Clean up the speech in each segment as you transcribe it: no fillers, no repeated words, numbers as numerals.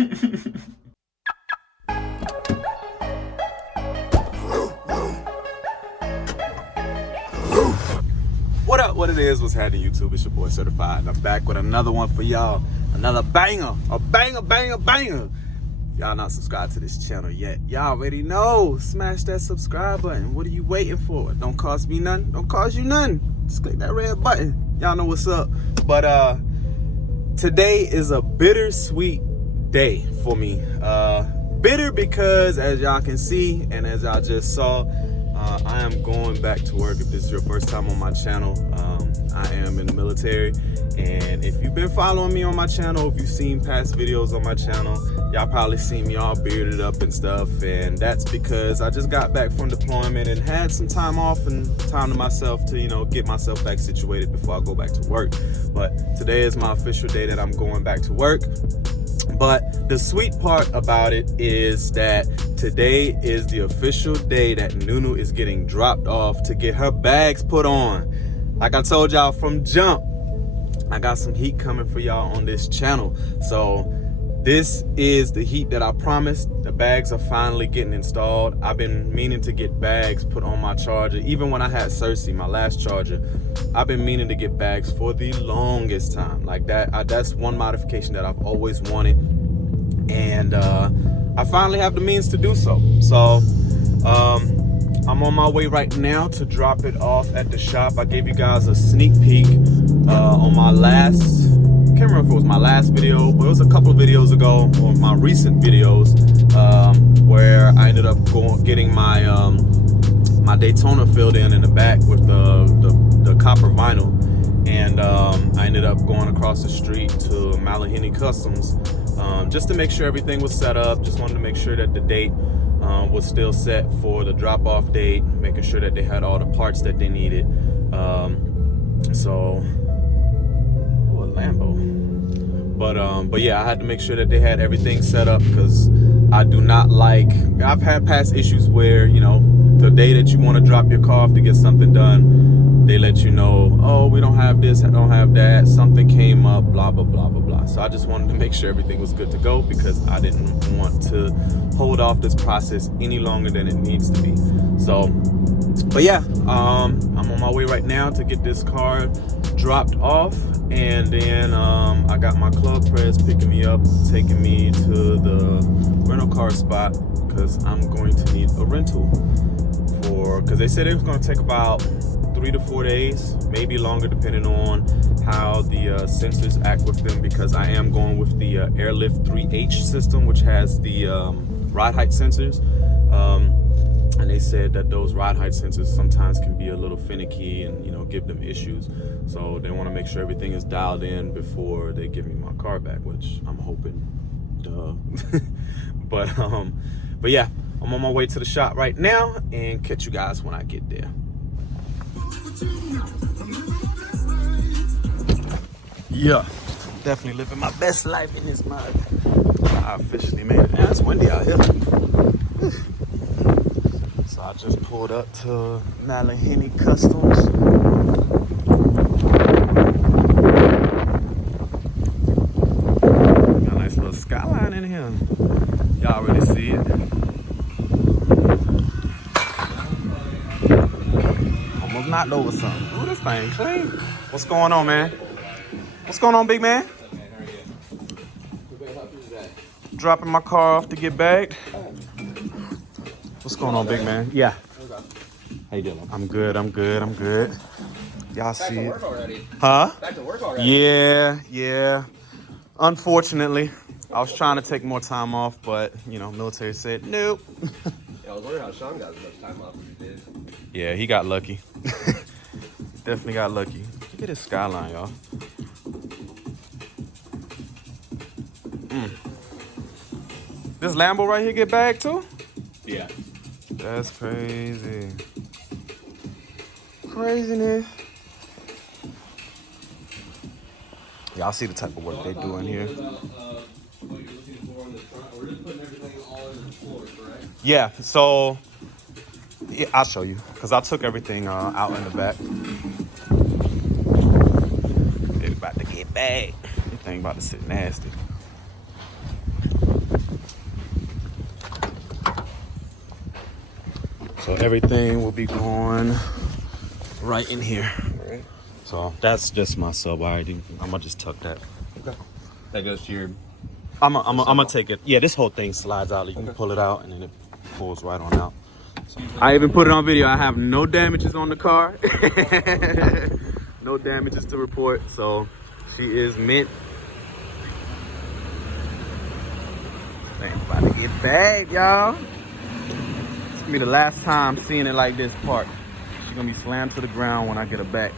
What up, what it is, what's happening YouTube? It's your boy Srtfied, and I'm back with another one for y'all. Another banger, a banger. If y'all not subscribed to this channel yet, y'all already know. Smash that subscribe button. What are you waiting for? Don't cost me nothing, don't cost you nothing. Just click that red button. Y'all know what's up. But today is a bittersweet day for me. Bitter because, as y'all can see, and as y'all just saw, I am going back to work. If this is your first time on my channel, I am in the military, and if you've been following me on my channel, if you've seen past videos on my channel, y'all probably seen me all bearded up and stuff, and that's because I just got back from deployment and had some time off and time to myself to, you know, get myself back situated before I go back to work. But today is my official day that I'm going back to work. But the sweet part about it is that today is the official day that Nunu is getting dropped off to get her bags put on. Like I told y'all from jump, I got some heat coming for y'all on this channel. So this is the heat that I promised. The bags are finally getting installed. I've been meaning to get bags put on my charger. Even when I had Cersei, my last charger, I've been meaning to get bags for the longest time. Like that's one modification that I've always wanted. And I finally have the means to do so. So I'm on my way right now to drop it off at the shop. I gave you guys a sneak peek on my last, I can't remember if it was my last video, but it was a couple of videos ago, or my recent videos, where I ended up getting my my Daytona filled in the back with the copper vinyl, and I ended up going across the street to Malahini Customs just to make sure everything was set up. Just wanted to make sure that the date was still set for the drop-off date, making sure that they had all the parts that they needed. So, oh, a Lambo. But yeah, I had to make sure that they had everything set up, because I do not like, I've had past issues where, you know, the day that you want to drop your car off to get something done, they let you know, oh, we don't have this, I don't have that, something came up, blah, blah, blah, blah, blah. So I just wanted to make sure everything was good to go, because I didn't want to hold off this process any longer than it needs to be. So, but yeah, I'm on my way right now to get this car dropped off, and then I got my club press picking me up, taking me to the rental car spot, because I'm going to need a rental because they said it was going to take about 3 to 4 days, maybe longer, depending on how the sensors act with them, because I am going with the Airlift 3H system, which has the ride height sensors, and they said that those ride height sensors sometimes can be a little finicky and, you know, give them issues. So they want to make sure everything is dialed in before they give me my car back, which I'm hoping, duh. But yeah, I'm on my way to the shop right now, and catch you guys when I get there. Yeah, definitely living my best life in this mud. I officially made it. Yeah, it's windy out here. So I just pulled up to Malahini Customs. Got a nice little skyline in here. Y'all already see it. Almost knocked over something. Ooh, this thing clean. What's going on, man? What's going on, big man? Dropping my car off to get bagged. What's going on, big man? Yeah. How you doing? I'm good. Y'all see it? Back to work already? Huh? Back to work already? Yeah. Unfortunately, I was trying to take more time off, but, you know, military said nope. Yeah, I was wondering how Sean got as much time off as he did. Yeah, he got lucky. Definitely got lucky. Look at this skyline, y'all. This Lambo right here get bagged too? Yeah. That's crazy. Craziness. Y'all see the type of work they do in here. Yeah, so yeah, I'll show you, because I took everything out in the back. It's about to get bagged. This thing about to sit nasty. So everything will be going right in here. Alright. So that's just my sub. I'm gonna just tuck that. Okay. That goes to your. I'm gonna take it. Yeah, this whole thing slides out. You can pull it out and then it pulls right on out. So, I even put it on video. I have no damages on the car. No damages to report. So she is mint. Thing's about to get bad, y'all. It's gonna be the last time seeing it like this part. She's gonna be slammed to the ground when I get her back.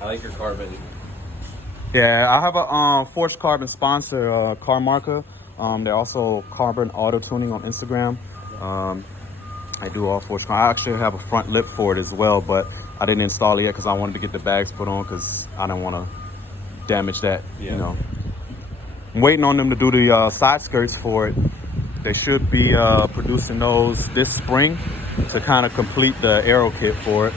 I like your Carven. Yeah, I have a Forged Carbon sponsor, Car Marker. They're also Carbon Auto Tuning on Instagram. I do all Forged Carbon. I actually have a front lip for it as well, but I didn't install it yet because I wanted to get the bags put on because I didn't want to damage that, you know. I'm waiting on them to do the side skirts for it. They should be producing those this spring to kind of complete the aero kit for it.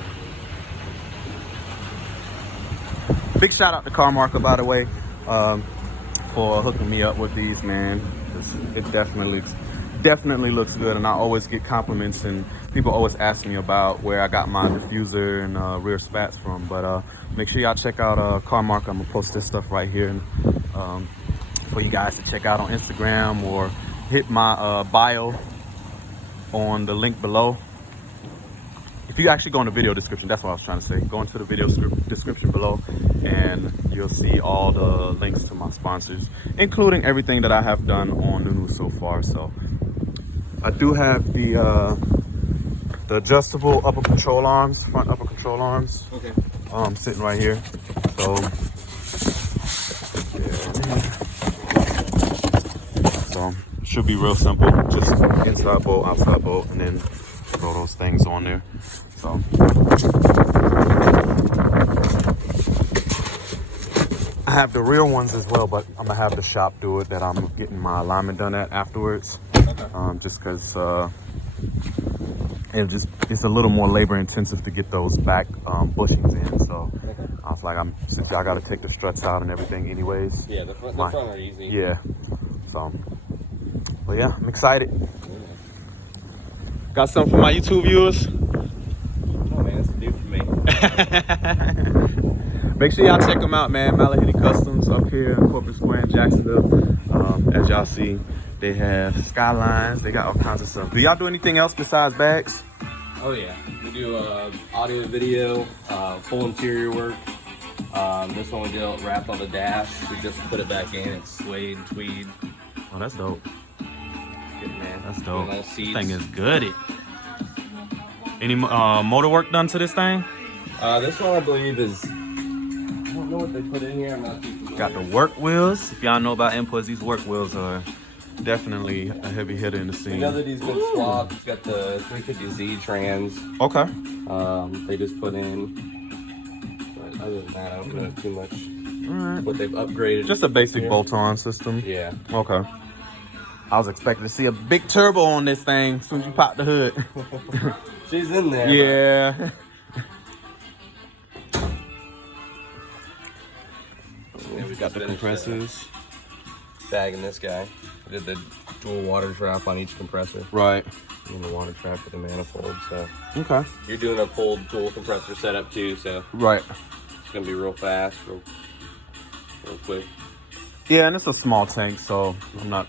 Big shout out to Car Marker, by the way, for hooking me up with these, man. It definitely looks good, and I always get compliments, and people always ask me about where I got my diffuser and rear spats from. But make sure y'all check out Car Marker. I'm gonna post this stuff right here and, for you guys to check out on Instagram, or hit my bio on the link below. If you actually go in the video description, that's what I was trying to say. Go into the video description below and you'll see all the links to my sponsors, including everything that I have done on Nunu so far. So I do have the adjustable upper control arms, front upper control arms. Okay. Sitting right here. So it should be real simple. Just inside bolt, outside bolt, and then throw those things on there. So I have the rear ones as well, but I'm gonna have the shop do it. That I'm getting my alignment done at afterwards. Okay. Just because it's a little more labor intensive to get those back bushings in. So I was like, since y'all got to take the struts out and everything, anyways. Yeah, the front are easy. Yeah. So, but yeah, I'm excited. Got something for my YouTube viewers? No, man, that's new for me. Make sure y'all check them out, man. Malahitty Customs up here in Corporate Square in Jacksonville. As y'all see, they have skylines. They got all kinds of stuff. Do y'all do anything else besides bags? Oh yeah, we do audio, video, full interior work. This one we did wrapped on the dash. We just put it back in. It's suede and tweed. Oh, that's dope. Good, man. That's dope. This thing is good. Any motor work done to this thing? This one I believe is, I don't know what they put in here. I'm not too familiar. Got the work wheels. If y'all know about inputs, these work wheels are definitely a heavy hitter in the scene. I know that he's been swapped. He's got the 350Z trans. Okay. They just put in. But other than that, I don't know too much. Alright. What they've upgraded. Just a basic bolt-on system. Yeah. Okay. I was expecting to see a big turbo on this thing as soon as you pop the hood. She's in there. Yeah. We got the compressors. Bagging this guy. We did the dual water trap on each compressor. Right. And the water trap for the manifold. So. Okay. You're doing a full dual compressor setup too, so. Right. It's gonna be real fast, real quick. Yeah, and it's a small tank, so I'm not,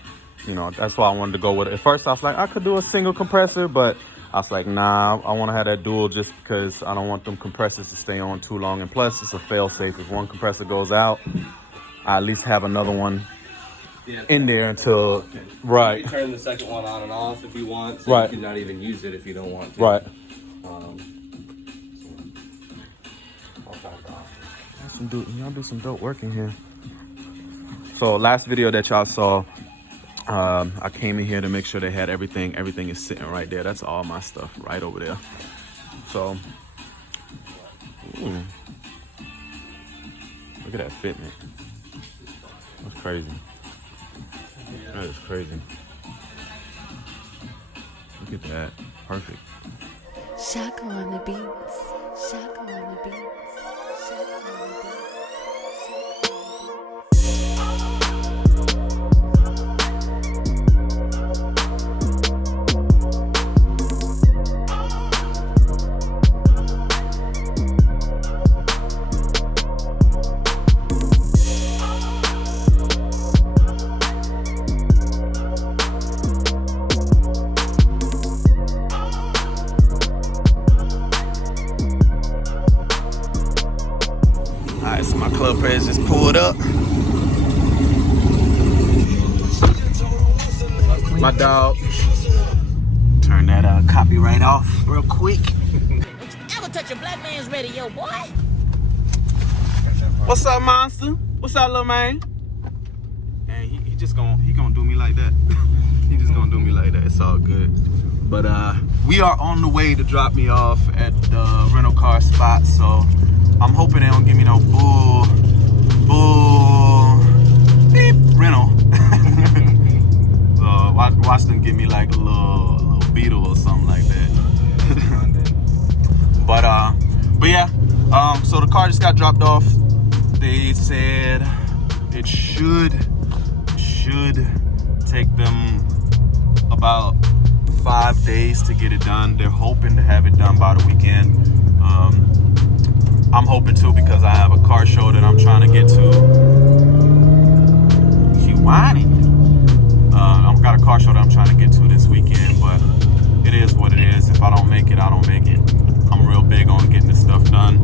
that's why I wanted to go with it. At first, I was like, I could do a single compressor, but I was like, nah, I want to have that dual just because I don't want them compressors to stay on too long. And plus, it's a fail-safe. If one compressor goes out, I at least have another one in there until, right. You turn the second one on and off if you want, so right. You can not even use it if you don't want to. Right. Y'all do some dope work in here. So last video that y'all saw, I came in here to make sure they had everything. Everything is sitting right there. That's all my stuff right over there. So, look at that fitment. That's crazy. That is crazy. Look at that. Perfect. Shocka on the beats. Shocka on the beats. Shocka on the beats. Shocka on the beats. Prez just pulled up. My dog. Turn that copyright off real quick. Ever touch a black man's radio, boy? What's up, monster? What's up, little man? And he just gonna do me like that. He just gonna do me like that. It's all good. But we are on the way to drop me off at the rental car spot. So I'm hoping they don't give me no bull beep rental. So watch them give me like a little Beetle or something like that. but yeah. So the car just got dropped off. They said it should take them about 5 days to get it done. They're hoping to have it done by the weekend. I'm hoping too, because I have a car show that I'm trying to get to. She whining. I've got a car show that I'm trying to get to this weekend, but it is what it is. If I don't make it, I don't make it. I'm real big on getting this stuff done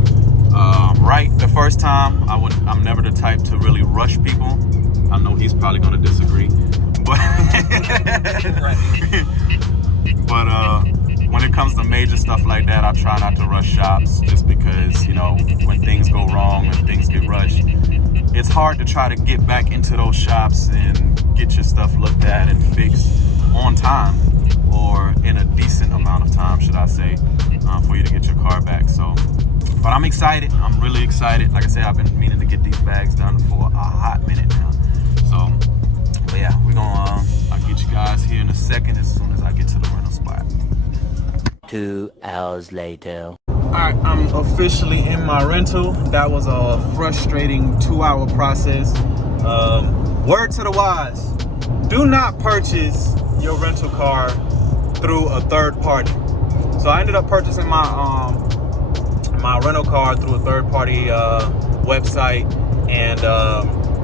right the first time. I'm never the type to really rush people. I know he's probably gonna disagree, but when it comes to major stuff like that, I try not to rush shops, just because, you know, when things go wrong and things get rushed, it's hard to try to get back into those shops and get your stuff looked at and fixed on time, or in a decent amount of time, should I say, for you to get your car back. So, but I'm excited. I'm really excited. Like I said, I've been meaning to get these bags done for a hot minute now. So, but yeah, we're gonna I'll get you guys here in a second as soon as I get to the rental spot. 2 hours later. Alright, I'm officially in my rental. That was a frustrating 2-hour process. Word to the wise, do not purchase your rental car through a third party. So I ended up purchasing my rental car through a third party website, and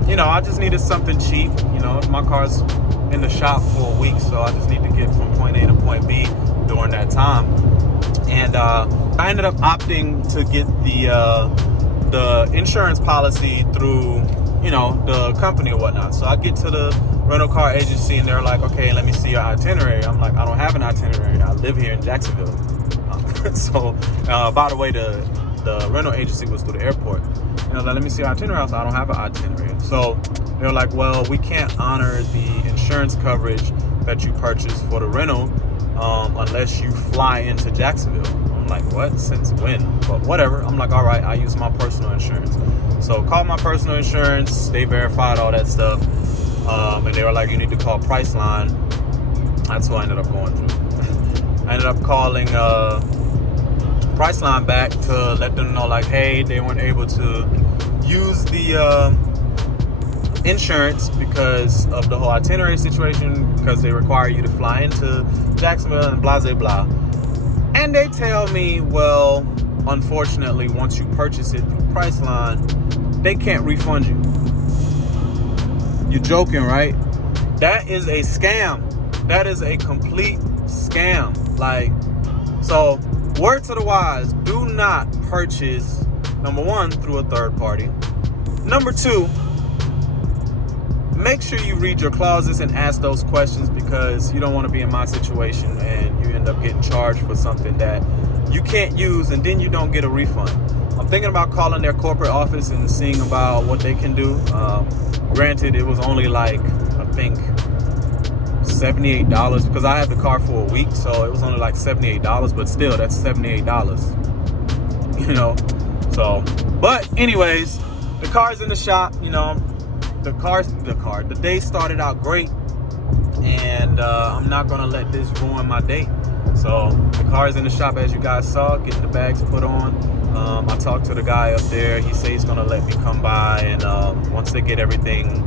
you know, I just needed something cheap. You know, my car's in the shop for a week, so I just need to get from point A to point B during that time. And I ended up opting to get the insurance policy through, you know, the company or whatnot. So I get to the rental car agency and they're like, okay, let me see your itinerary. I'm like, I don't have an itinerary. I live here in Jacksonville. So by the way, the rental agency was through the airport. And I was like, let me see your itinerary. I was like, I don't have an itinerary. So they're like, well, we can't honor the insurance coverage that you purchased for the rental unless you fly into Jacksonville. I'm like, what? Since when? But whatever. I'm like, all right, I use my personal insurance. So called my personal insurance. They verified all that stuff. And they were like, you need to call Priceline. That's what I ended up going through. I ended up calling Priceline back to let them know, like, hey, they weren't able to use the insurance because of the whole itinerary situation, because they require you to fly into Jacksonville and blah, blah, blah. And they tell me, well, unfortunately, once you purchase it through Priceline, they can't refund you. You're joking, right? That is a scam. That is a complete scam. Like, so word to the wise, do not purchase, number one, through a third party. Number two, make sure you read your clauses and ask those questions, because you don't want to be in my situation and you end up getting charged for something that you can't use and then you don't get a refund. I'm thinking about calling their corporate office and seeing about what they can do. Granted, it was only like, I think, $78, because I had the car for a week, so it was only like $78, but still, that's $78, you know. So, but anyways, the car's in the shop, you know. The day started out great, and I'm not gonna let this ruin my day. So the car's in the shop, as you guys saw, getting the bags put on. I talked to the guy up there. He says he's gonna let me come by, and once they get everything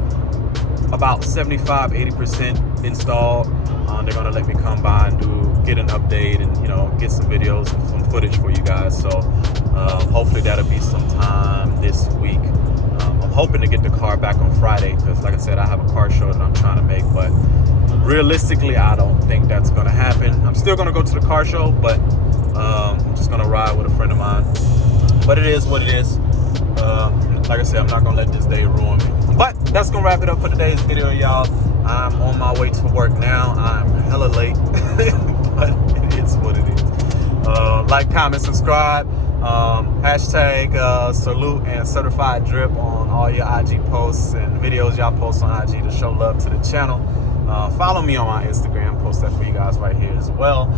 about 75-80% installed, they're gonna let me come by and get an update and, you know, get some videos and some footage for you guys. So hopefully that'll be sometime this week. I'm hoping to get the car back on Friday, because like I said, I have a car show that I'm trying to make, but realistically, I don't think that's gonna happen. I'm still gonna go to the car show, but I'm just gonna ride with a friend of mine. But it is what it is. like I said, I'm not gonna let this day ruin me. But that's gonna wrap it up for today's video, y'all. I'm on my way to work now. I'm hella late, but it is what it is. Like, comment, subscribe. Hashtag salute and certified drip on all your IG posts and videos y'all post on IG to show love to the channel. Follow me on my Instagram, post that for you guys right here as well.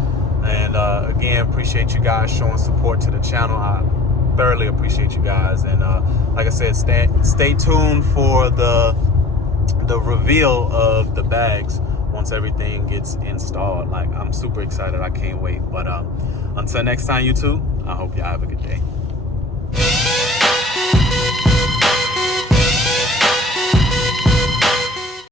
And again, appreciate you guys showing support to the channel. I thoroughly appreciate you guys. And like I said, stay tuned for the reveal of the bags once everything gets installed. Like, I'm super excited. I can't wait. But until next time, YouTube, I hope y'all have a good day.